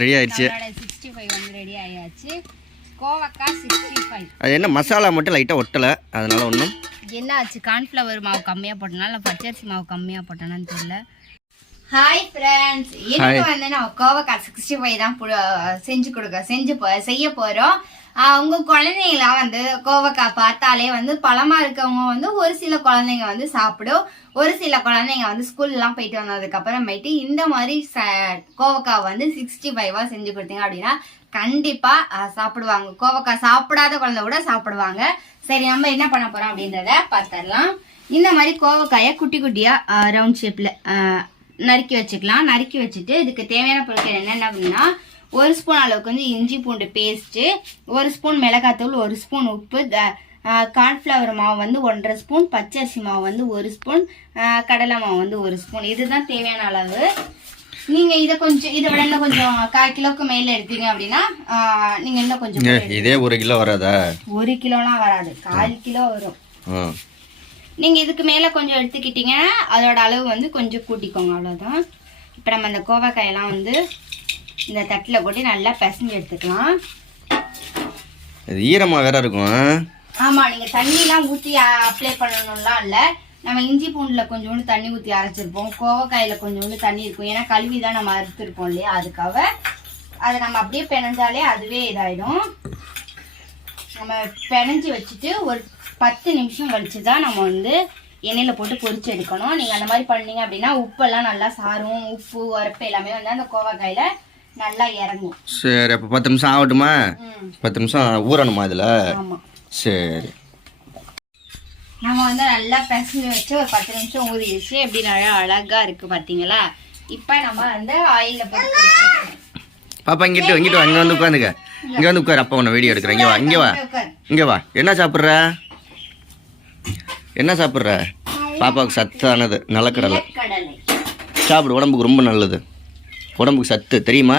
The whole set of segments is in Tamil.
ரெடி ஆயிடுச்சு. 65 வந்து ரெடி ஆயாச்சு. கோவக்காய் 65. அது என்ன மசாலா மட்டும் லைட்டா ஒட்டல, அதனால ஒண்ணும் என்ன ஆச்சு, கார்ன்ஃப்ளவர் மாவு கம்மியா போட்டனால பச்சரிசி மாவு கம்மியா போட்டனான்னு தெரியல. ஹாய் ஃப்ரெண்ட்ஸ், இன்னைக்கு வந்து நான் கோவக்காய் 65 தான் செய்ய போறோம். உங்க குழந்தைங்களாம் வந்து கோவக்காய் பார்த்தாலே வந்து பழமா இருக்கவங்க வந்து ஒரு சில குழந்தைங்க வந்து சாப்பிடும், ஒரு சில குழந்தைங்க வந்து ஸ்கூல்லாம் போயிட்டு வந்ததுக்கு அப்புறமேட்டு இந்த மாதிரி கோவக்காய் வந்து 65 செஞ்சு கொடுத்தீங்க அப்படின்னா கண்டிப்பா சாப்பிடுவாங்க. கோவக்காய் சாப்பிடாத குழந்தை கூட சாப்பிடுவாங்க. சரி, நம்ம என்ன பண்ண போறோம் அப்படின்றத பார்த்துடலாம். இந்த மாதிரி கோவக்காயை குட்டி குட்டியா ரவுண்ட் ஷேப்ல நறுக்கி வச்சுக்கலாம். நறுக்கி வச்சுட்டு இதுக்கு தேவையான பொருட்கள் என்னென்ன அப்படின்னா, 1 ஸ்பூன் அளவுக்கு வந்து இஞ்சி பூண்டு பேஸ்ட்டு, 1 ஸ்பூன் மிளகாத்தூள், 1 ஸ்பூன் உப்பு, கார்ன்ஃப்ளவர் மாவு வந்து 1.5 ஸ்பூன், பச்சரிசி மாவு வந்து 1 ஸ்பூன், கடலை மாவு வந்து 1 ஸ்பூன். இதுதான் தேவையான அளவு. நீங்க இதை விட இன்னும் கொஞ்சம் 1/4 கிலோக்கு மேல எடுத்தீங்க அப்படின்னா நீங்க இன்னும் கொஞ்சம். இதே 1 கிலோ வராதா? 1 கிலோலாம் வராது, 1/4 கிலோ வரும். நீங்க இதுக்கு மேல கொஞ்சம் எடுத்துக்கிட்டீங்கன்னா அதோட அளவு வந்து கொஞ்சம் கூட்டிக்கோங்க, அவ்வளவுதான். இப்ப நம்ம அந்த கோவக்காயெல்லாம் வந்து இந்த தட்டுல போட்டு நல்லா பிசைஞ்சு எடுத்துக்கலாம். ஈரமா வேற இருக்கும். ஆமா, நீங்க தண்ணி எல்லாம் ஊத்தி அப்ளை பண்ணணும்லாம் இல்ல. நம்ம இஞ்சி பூண்டுல கொஞ்சோண்டு தண்ணி ஊத்தி அரைச்சிருப்போம், கோவக்காயில கொஞ்சோண்டு தண்ணி இருக்கும், ஏன்னா கழுவிதான் நம்ம அறுத்திருப்போம் இல்லையா, அதுக்காக அதை நம்ம அப்படியே பிணைஞ்சாலே அதுவே இதாயிடும். நம்ம பிணைஞ்சு வச்சுட்டு ஒரு 10 நிமிஷம் கழிச்சு தான் நம்ம வந்து எண்ணெயில் போட்டு பொரிச்சு எடுக்கணும். நீங்கள் அந்த மாதிரி பண்ணீங்க அப்படின்னா உப்பெல்லாம் நல்லா சாரும், உப்பு உரப்பு எல்லாமே வந்து அந்த கோவக்காயில நல்லா இறங்கும். சரி, அப்போ 10 நிமிஷம் ஆகட்டுமா? 10 நிமிஷம் ஊறணுமா இதில்? ஆமாம். சரி, நம்ம வந்து நல்லா பிசைஞ்சு வச்சு ஒரு 10 நிமிஷம் ஊறிடுச்சு. எப்படி நல்லா அழகாக இருக்குது பார்த்தீங்களா? இப்போ நம்ம வந்து ஆயிலில் போட்டு பாப்பா இங்கிட்டு வா, இங்கே வந்து உட்காந்துக்க, இங்கே வந்து உட்காரு. அப்பா உன்னை வீடியோ எடுக்கிறேன். இங்கே வா. என்ன சாப்பிட்ற? பாப்பாவுக்கு சத்தானது நிலக்கடலை சாப்பிடு, உடம்புக்கு ரொம்ப நல்லது. உடம்புக்கு சத்து தெரியுமா?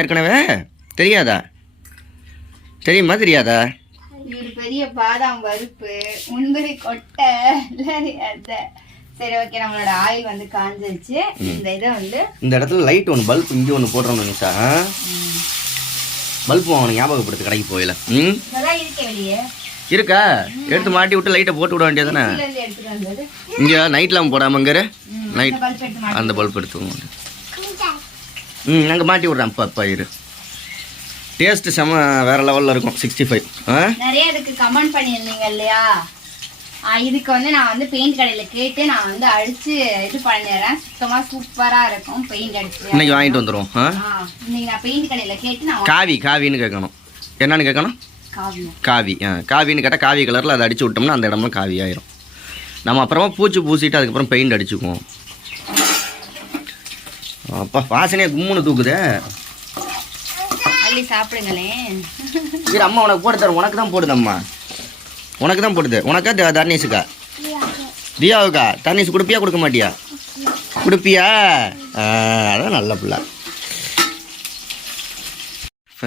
ஏற்கனவே தெரியாதா? தெரியாதா? பெரிய பாதாம் பருப்பு, முந்திரி கொட்டை. சரி, ஓகே, நம்மளோட ஆயில் வந்து காஞ்சிருச்சு. இந்த இதை வந்து இந்த இடத்துல லைட் ஒன்று பல்ப் இங்கே ஒன்று போடுறோம் நிஷா. பல்ப் வாங்கணும், ஞாபகப்படுத்து கடைக்கு போயில. இருக்கா? எடுத்து மாட்டி விட்டு லைட்டை போட்டு விட வேண்டியதானே. இங்கே நைட் லேம்ப் போடாமங்கிற நைட் அந்த பல்ப் எடுத்துக்கோங்க. அங்கே மாட்டி விட்றேன். அப்பா இரு, டேஸ்ட் செம வேற லெவலில் இருக்கும். 65 நிறைய இதுக்கு கமெண்ட் பண்ணியிருந்தீங்க இல்லையா? இதுக்கு வந்து நான் வந்து பெயிண்ட் கடையில் கேட்டு நான் வந்து அடிச்சு இது பண்ணிடுறேன். சுத்தமாக சூப்பராக இருக்கும். பெயிண்ட் அடிச்சு இன்னைக்கு வாங்கிட்டு வந்துடும். இன்னைக்கு நான் பெயிண்ட் கடையில் கேட்டு நான் காவின்னு கேட்கணும். என்னன்னு கேட்கணும்? காவின்னு கேட்டால் காவி கலரில் அதை அடிச்சு விட்டோம்னா அந்த இடம்லாம் காவி ஆயிரும். நம்ம அப்புறமா பூசிட்டு அதுக்கப்புறம் பெயிண்ட் அடிச்சுக்குவோம். அப்பா வாசனையாக கும்முன்னு தூக்குதே. அள்ளி சாப்பிடுங்களேன். சரி, அம்மா உனக்கு போட்டு தரேன். உனக்கு தான் போடுதம்மா, உனக்கு தான் போடுது. உனக்கா தர்ணீஸுக்கா? தியாவுக்கா? தர்ணீஸ் கொடுப்பியா கொடுக்க மாட்டியா? கொடுப்பியா? அதான் நல்ல பிள்ளை.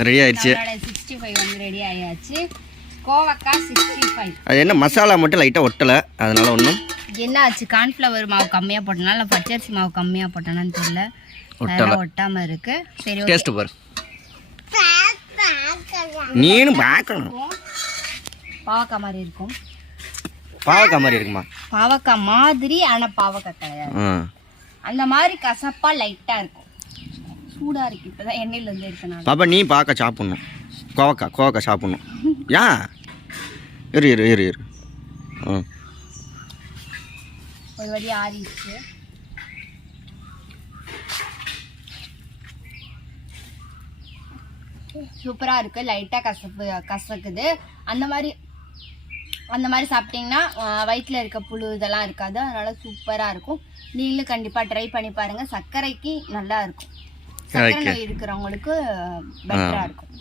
ரெடி ஆயிடுச்சு. 65 வந்து ரெடி ஆயாச்சு. கோவக்காய் 65. அது என்ன மசாலா மட்டும் லைட்டாக ஒட்டலை, அதனால ஒன்றும். என்ன ஆச்சு, கார்ன்ஃப்ளவர் மாவு கம்மியாக போட்டனால பச்சரிசி மாவு கம்மியாக போட்டனான்னு தெரியல, ஒட்டாமல் இருக்கு. சரி, டேஸ்ட் பாரு. நீனும் பார்க்கணும். பாவக்காய் மாதிரி இருக்கும். பாவக்காய் மாதிரி இருக்குமா? பாவக்காய் மாதிரி, ஆனால் பாவக்காய் கிடையாது. அந்த மாதிரி கசப்பா லைட்டா இருக்கும். சூடா இருக்கு. இப்பதான் எண்ணெயில இருந்து எடுக்கணும். பாப்பா நீ பாக்க சாப்பிடணும். கோவக்காய் சாப்பிடணும். ஏன்? இரு. ஒரு வழி ஆறிடுச்சு. சூப்பரா இருக்கு. லைட்டா கசக்குது. அந்த மாதிரி சாப்பிட்டீங்கன்னா வயிற்றுல இருக்க புழு இதெல்லாம் இருக்காது. அதனால சூப்பரா இருக்கும். நீங்களும் கண்டிப்பா ட்ரை பண்ணி பாருங்க. சர்க்கரைக்கு நல்லா இருக்கும். சர்க்கரை நோய் இருக்கிறவங்களுக்கு பெட்டரா இருக்கும்.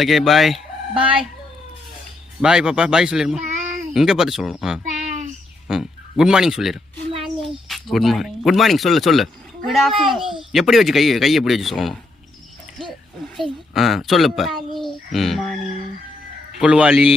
ஓகே, பாய் பாப்பா. பாய் சொல்லிடுமா? இங்கே பார்த்து சொல்லணும். குட் மார்னிங் சொல்லிடு. குட் மார்னிங் சொல்லு. Good afternoon. எப்படி வச்சு கை எப்படி வச்சு சொல்லணும்? சொல்லு இப்போ. குழுவாளி